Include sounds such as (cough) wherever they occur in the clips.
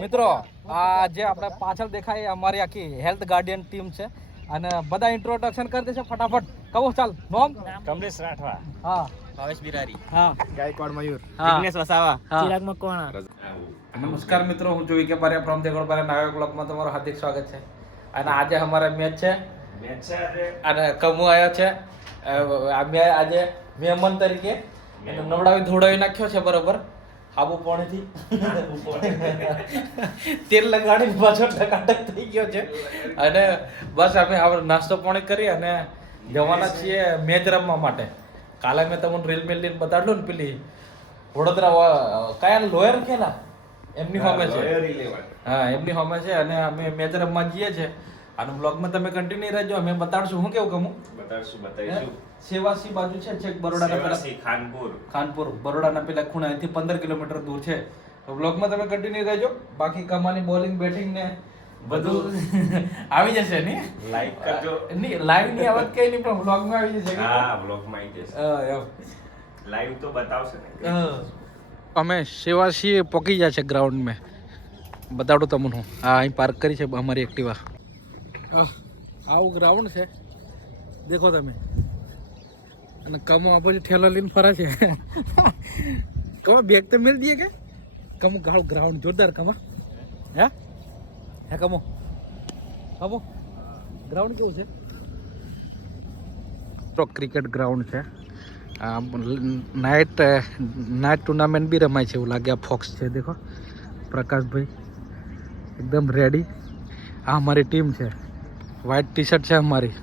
મિત્રો આ જે આપણે પાછળ દેખાય અમારી આખી હેલ્થ ગાર્ડિયન ટીમ છે. અને બધા ઇન્ટ્રોડક્શન કરી દેશે ફટાફટ. કહો ચાલ નોમ? કમલેશ રાઠવા. હા. ભાવેશ બિરારી. હા. ગાયકવાડ મયુર. હા. વિઘ્નેશ વસાવા. હા. ચિરાગ મકવાણા નમસ્કાર મિત્રો હું જોઈ કે પારિયા ફ્રોમ દેગોડ પારિયા નાયક બ્લોગમાં તમારું હાર્દિક સ્વાગત છે. અને આજે અમારે મેચ છે. મેચ છે આજે. અને કમુ આવ્યો છે. આ અમે આજે મહેમાન તરીકે. નવડાવી ધોડાવી નાખ્યો છે બરોબર. આબુ પોણીથી? તેલ લગાડી પાછો ટકાટક થઈ ગયો છે. અને બસ અમે હવે નાસ્તો પાણી કરી અને જવાના છીએ મેચ રમવા માટે. કાલે મેં તમને રીલ મેલ લઈને બતાડલું ને પેલી વડોદરા કયા લોયર કેલા એમની હોમે છે. હા એમની હોમે છે અને અમે મેચ રમવા જઈએ છે અને બ્લોગમાં તમે કન્ટિન્યુ રહેજો અમે બતાડશું. હું કેવું કમું બતાડશું બતાવીશું. સેવાસી બાજુ છે છેક બરોડાના પેલા ખાનપુર. ખાનપુર. બરોડાના પેલા ખૂણા અહીંથી પંદર કિલોમીટર દૂર છે. તો બ્લોગમાં તમે કન્ટિન્યુ રહેજો. બાકી કમાની બોલિંગ બેટિંગ ને બધું (laughs) આવી જશે ને લાઈક કરજો. નહીં લાઈવની આવત કઈ નહીં પણ બ્લોગમાં આવી જશે હા બ્લોગમાં આવી જશે. લાઈવ તો બતાવશે ને. અમે સેવાસી પોકી જાય છે ગ્રાઉન્ડ મેં. બતાડું તમને હું. હા અહીં પાર્ક કરી છે અમારી એક્ટિવા આવું ગ્રાઉન્ડ છે. દેખો તમે. અને કમો આ પછી ઠેલો લઈને ફરે છે. કમો બેગ તો મેળ દઈએ કે? કમો ગાળ ગ્રાઉન્ડ જોરદાર કમા. હે? હે કમો? કમો? ગ્રાઉન્ડ કેવું છે? તો ક્રિકેટ ગ્રાઉન્ડ છે. નાઇટ નાઇટ ટુર્નામેન્ટ બી રમાય છે એવું લાગે. આ ફોક્સ છે, દેખો. પ્રકાશભાઈ, એકદમ રેડી આ અમારી ટીમ છે. વ્હાઈટ ટી શર્ટ છે અમારી.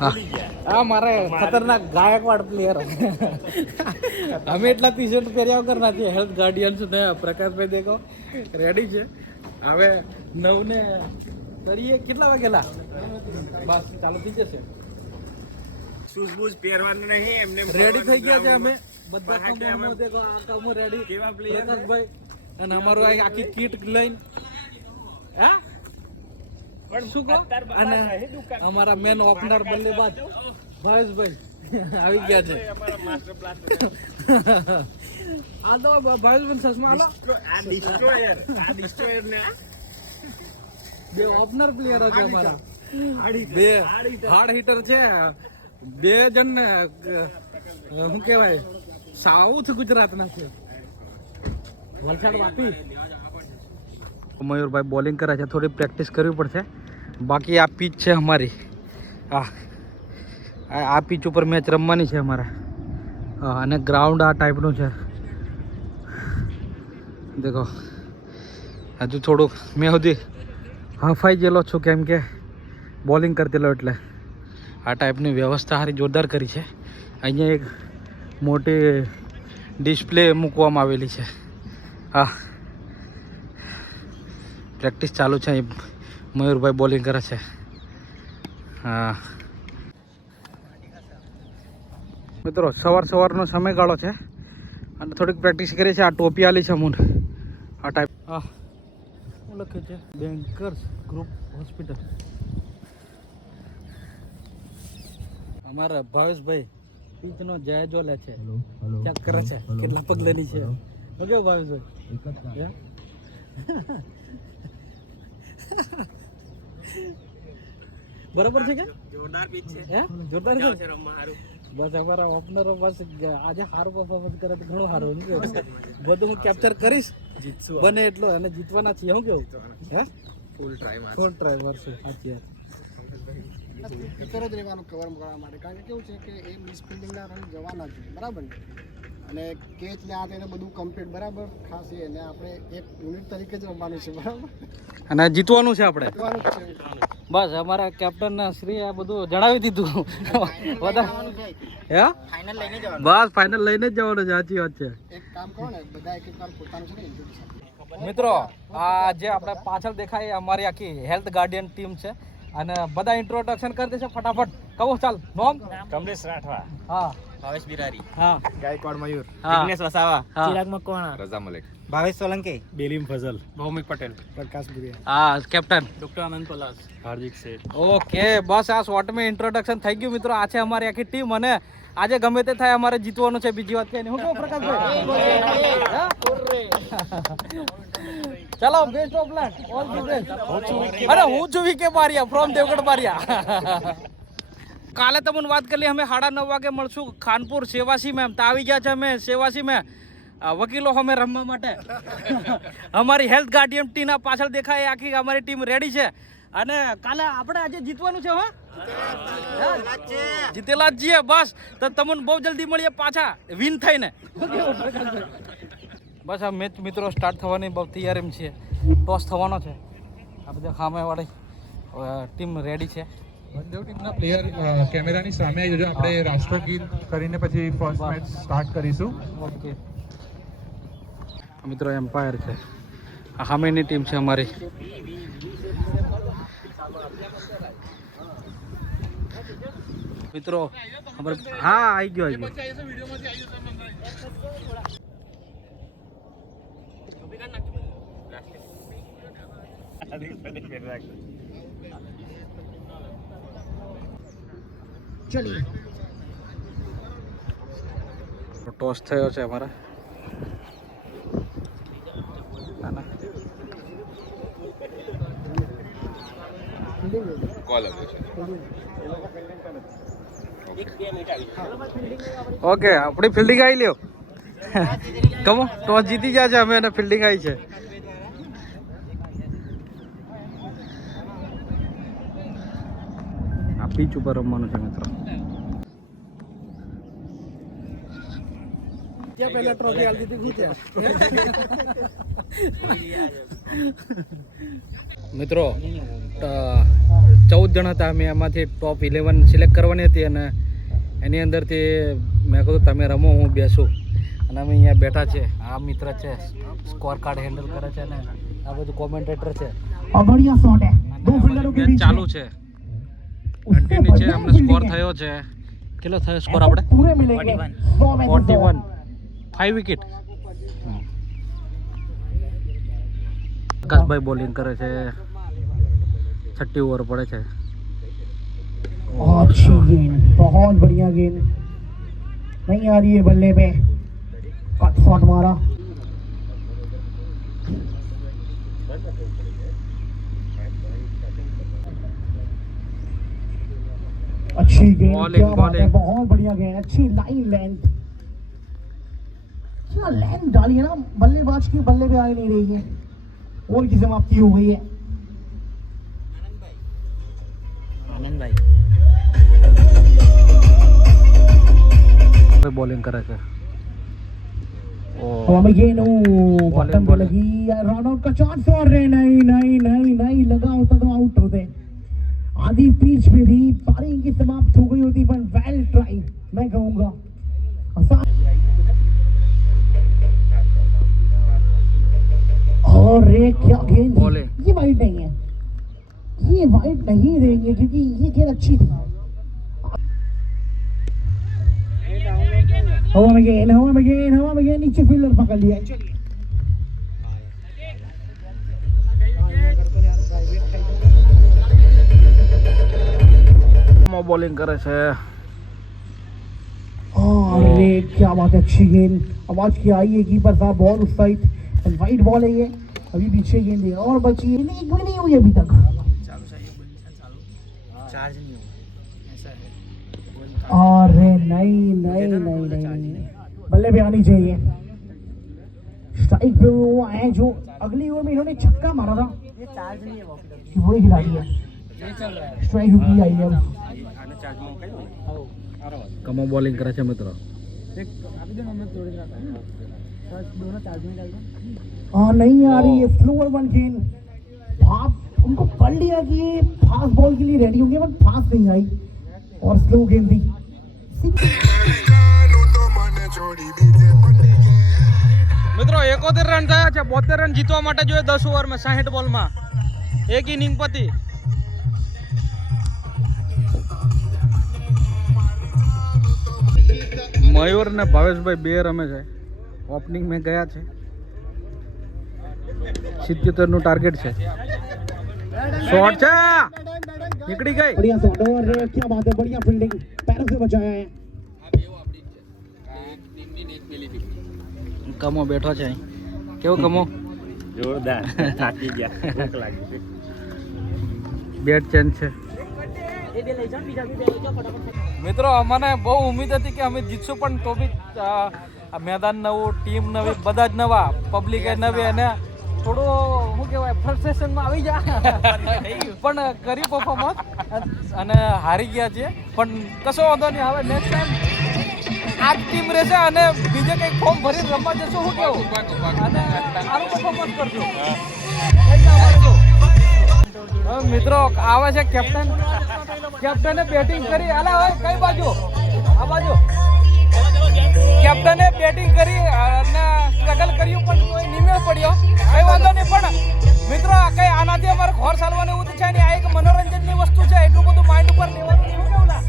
હા. મારે ખતરનાક ગાયકવાડ પ્લેયર અમે એટલા ટી શર્ટ પહેર્યા વગર નથી. હેલ્થ છું ને પ્રકાશભાઈ દેખો. રેડી છે. હવે નવ ને તરીએ કેટલા વાગેલા બસ ચાલુ થઈ જશે. શૂઝ બૂઝ પહેરવાનું નહીં એમને રેડી થઈ ગયા છે અમે. બધા કમો દેખો આ કમો રેડી કેવા પ્લેયર ભાઈ અને અમારું આખી કીટ લઈને. હે? શું કહો? અને અમારા મેન ઓપનર બલ્લેબાજ ભાવેશભાઈ આવી ગયા છે. અમારા માસ્ટર બ્લાસ્ટર આ તો ભાવેશભાઈ ચશ્મા આલો. આ ડિસ્ટ્રોયર આ ડિસ્ટ્રોયર ને બે ઓપનર પ્લેયર છે અમારા. બે હાર્ડ હિટર છે. બે જણ ને શું કહેવાય? સાઉથ ગુજરાતના છે. વલસાડ વાપી. મયુરભાઈ બોલિંગ કરે છે. થોડી પ્રેક્ટિસ કરવી પડશે. બાકી આ પીચ છે અમારી. હા આ- પીચ ઉપર મેચ રમવાની છે અમારે. હા, અને ગ્રાઉન્ડ આ ટાઈપનું છે. દેખો. હજુ થોડુંક મેં સુધી હફાઈ ગયેલો છું કેમ કે બોલિંગ કરતેલો એટલે. આ ટાઈપની વ્યવસ્થા સારી જોરદાર કરી છે. અહીંયા એક મોટી ડિસ્પ્લે મૂકવામાં આવેલી છે. હા પ્રેક્ટિસ ચાલુ છે અહીં. મયુરભાઈ બોલિંગ કરે છે. હા. મિત્રો સવાર સવારનો સમયગાળો છે. અને થોડીક પ્રેક્ટિસ કરી છે. આ ટોપી આલી છે મૂન. આ ટાઈપ હા. શું લખ્યું છે. બેન્કર્સ ગ્રુપ હોસ્પિટલ અમારા ભાવેશભાઈ પીચનો જાયજો લે છે. ચેક કરે છે? કેટલા પગલાની છે? કેવું ભાવેશભાઈ? હે? (laughs) બરોબર છે કે? જોરદાર પીચ છે. હે? જોરદાર છે? છે રમવા હારું. બસ અમારા ઓપનરો બસ આજે સારું પરફોર્મન્સ કરે તો ઘણું સારું બધું હું કેપ્ચર કરીશ. જીતશું બને એટલો અને જીતવાના છીએ શું કેવું હે? ફૂલ ટ્રાય ફોર ટ્રાય મારશે સાચી વાત. પ્રિપેર જ રહેવાનું કવર કરવા માટે. કારણ કે કેવું છે કે એ મિસ ફિલ્ડિંગના રન જવાના છે. બરાબર ને? અને કેચ ને આ તેને બધું કમ્પ્લીટ બરાબર? ખાસ એ અને આપણે એક યુનિટ તરીકે જ રમવાનું છે બરાબર? અને જીતવાનું છે આપણે? છે. બસ અમારા કેપ્ટન શ્રી આ બધું જણાવી દીધું. વધારે હે? ફાઇનલ લઈને જવાનું. બસ ફાઇનલ લઈને જ જવાનું છે સાચી વાત છે. એક કામ કરો ને બધા એક એક વાર પોતાનું છે ને. મિત્રો આ જે આપણે પાછળ દેખાય અમારી આખી હેલ્થ ગાર્ડિયન ટીમ છે. અને બધા ઇન્ટ્રોડક્શન કરી દેશે ફટાફટ. કહો ચાલ નોમ? કમલેશ રાઠવા. હા. ભાવેશ બિરારી. હા. ગાયકવાડ મયુર. વિઘ્નેશ વસાવા. હા. ચિરાગ મકવાણા. રઝા મલેક. ભાવેશ સોલંકી. બેલીમ ફઝલ. ભૌમિક પટેલ. પ્રકાશ ગુરિયા. હા captain. Doctor Anand Palas. Hardik Sheth. Okay બસ આ શોર્ટ મેં ઇન્ટ્રોડક્શન થઈ ગયું મિત્રો. આ છે અમારી આખી ટીમ અને આજે ગમે તે થાય અમારે જીતવાનું છે. બીજી વાત કઈ નહીં. હું કહું પ્રકાશભાઈ? ચલો best of luck all the best અરે હું છું V K Baria from Devgadh Baria કાલે તમને વાત કરી અમે સાડા નવ વાગે મળશું. ખાનપુર સેવાસી મેમ, તો આવી ગયા છે અમે સેવાસી મેં વકીલો અમે રમવા માટે. (laughs) અમારી હેલ્થ ગાર્ડિયન ટીના પાછળ દેખાય આખી અમારી ટીમ રેડી છે. અને કાલે આપણે આજે જીતવાનું છે, હો? જીતેલા જ છીએ, બસ. તો તમને બહુ જલ્દી મળીએ પાછા. વિન થઈને. બસ, આ મેચ મિત્રો સ્ટાર્ટ થવાની બહુ તૈયારી છે ટોસ થવાનો છે. આ બધા ખામેવાળી ટીમ રેડી છે. ટીમના પ્લેયર કેમેરાની સામે આવી જજો. આપણે રાષ્ટ્રગીત કરીને પછી ફર્સ્ટ મેચ સ્ટાર્ટ કરીશું. ઓકે. મિત્રો એમ્પાયર છે. આ સામેની ટીમ છે અમારી. મિત્રો ખબર હા આવી ગયો આવી ગયો. ટોસ થયો છે અમારે. ઓકે આપણી ફિલ્ડિંગ આવી લ્યો. કમો ટોસ જીતી ગયા છે અમે એને ફિલ્ડિંગ આવી છે. આ પીચ ઉપર રમવાનું છે મિત્રો. ત્યાં. પહેલા મિત્રો ચૌદ જણા હતા. અમે એમાંથી ટોપ ઇલેવન સિલેક્ટ કરવાની હતી અને એની અંદરથી મેં કહ્યું તમે રમો હું બેસું. અને અમે અહીંયા બેઠા છે. આ મિત્ર છે સ્કોર કાર્ડ હેન્ડલ કરે છે અને આ બધું કોમેન્ટેટર છે. ચાલુ છે. કન્ટિન્યુ છે बढ़िया અમને સ્કોર fielding है। થયો છે કેટલો થયો સ્કોર આપણે पूरे मिलेंगे सौ में से ફોર્ટી सौ। વન ફાઈવ વિકેટ આકાશભાઈ બોલિંગ કરે છે છઠ્ઠી ઓવર પડે છે बहुत अच्छी गेंद बहुत बढ़िया गेंद नहीं आ रही है बल्ले पे कट शॉट मारा अच्छी गेंद बहुत बढ़िया गेंद अच्छी लाइन लेंथ क्या लेंथ डाली है ना बल्लेबाज की बल्ले पे आ नहीं रही है. और की समाप्ति हो गई है. बॉलिंग कर रहे थे। ओ। तो ये नो बॉलिंग बॉलिंग। लगी का चांस और नहीं नहीं नहीं नहीं लगा होता तो आउट होते. आधी पिच पे थी पारी इनकी समाप्त हो गई होती पर वेल ट्राई मैं कहूँगा। और रे क्या गेंद ये वाइड नहीं है। ये वाइड नहीं देंगे क्योंकि ये गेंद अच्छी थी। हवा में गेंद हवा में गेंद हवा में गेंद नीचे फील्डर पकड़ लिया। चलिए मोमो बॉलिंग करे से हाँ, अरे क्या बात है अच्छी गेंद। आवाज़ की आई है कीपर साहब बॉल उस साइड एंड वाइड बॉल है ये। अभी पीछे गेंद है और बची है। एक भी नहीं हुई अभी तक। चालू चाहिए बॉलिंग चालू अरे नहीं नहीं नहीं नहीं बल्ले पे आनी चाहिए। स्ट्राइक पे वो आए जो अगली ओवर में इन्होंने छक्का मारा था। ये चार्ज नहीं है वो खिलाड़ी है। स्ट्राइक हुई आई है अब। કમો બોલિંગ કરે છે મિત્રો हाँ नहीं आ रही है स्लोअर वन गेंद आप उनको पढ़ लिया कि ये फास्ट बॉल के लिए रेडी होंगे बट फास्ट नहीं आई और स्लो गेंद थी મિત્રો એકોતેર રન થયા છે બોતેર રન જીતવા માટે જોઈએ દસ ઓવરમાં સાહીઠ બોલમાં એક ઇનિંગ પતી મયુર ને ભાવેશભાઈ બે રમે છે. ઓપનિંગ મેં ગયા છે. સિત્યોતેરનું ટાર્ગેટ છે. શોટ છે! નીકળી ગઈ. बढ़िया शॉट और क्या बात है बढ़िया फील्डिंग पैरों से बचाया है। કમો બેઠો છે અહીં કેવો કમો જોરદાર થાકી ગયા ભૂખ લાગી છે બેટ ચેન્જ છે એ બે લઈ જાઓ બીજા બી લઈ જાઓ ફટાફટ મિત્રો અમને બહુ ઉમેદ હતી કે અમે જીતશું પણ તો બી મેદાન નવું ટીમ નવી બધા જ નવા પબ્લિક નવી અને થોડું શું કહેવાય ફ્રસ્ટ્રેશનમાં આવી જાય (laughs) પણ કરી પરફોર્મન્સ અને હારી ગયા છે પણ કશો વાંધો નહીં હવે નેક્સ્ટ ટાઈમ આ ટીમ રહેશે અને બીજે કંઈક ફોર્મ ભરીને રમવા જશું શું કેવું? અને સારું પરફોર્મન્સ કરજો મિત્રો આવે છે કેપ્ટન કેપ્ટને બેટિંગ કરી અલા હોય કઈ બાજુ? આ બાજુ? કેપ્ટને બેટિંગ કરી અને સ્ટ્રગલ કર્યું પણ કોઈ નિમેળ પડ્યો? કઈ વાંધો નહીં પણ મિત્રો આ કઈ આનાથી અમારે ખોર ચાલવાનું એવું છે ને આ એક મનોરંજનની વસ્તુ છે એટલું બધું માઇન્ડ ઉપર લેવાનું નહીં કેવું ના?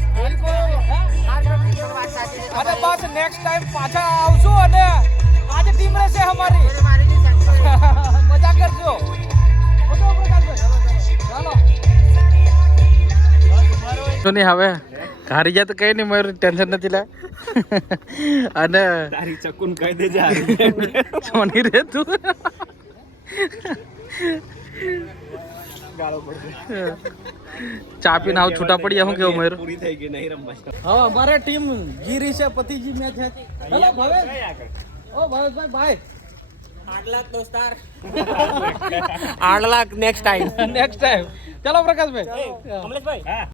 અને બસ નેક્સ્ટ ટાઈમ પાછા તો નહીં હવે. હારી જાય તો કઈ નહીં મારું ટેન્શન નથી લે. અને તારી ચકુન કહી દેજે સોની રે તું. ચા પીને આવું છૂટા પડી હું શું કેવું મારું? પૂરી થઈ ગઈ નહીં રમવા હવે અમારે ટીમ ગીરી છે પતિજી મેચ હતી હેલો ભવેશ. ઓ ભવેશભાઈ ભાઈ આઠ lakh next time next time ચલો પ્રકાશભાઈ.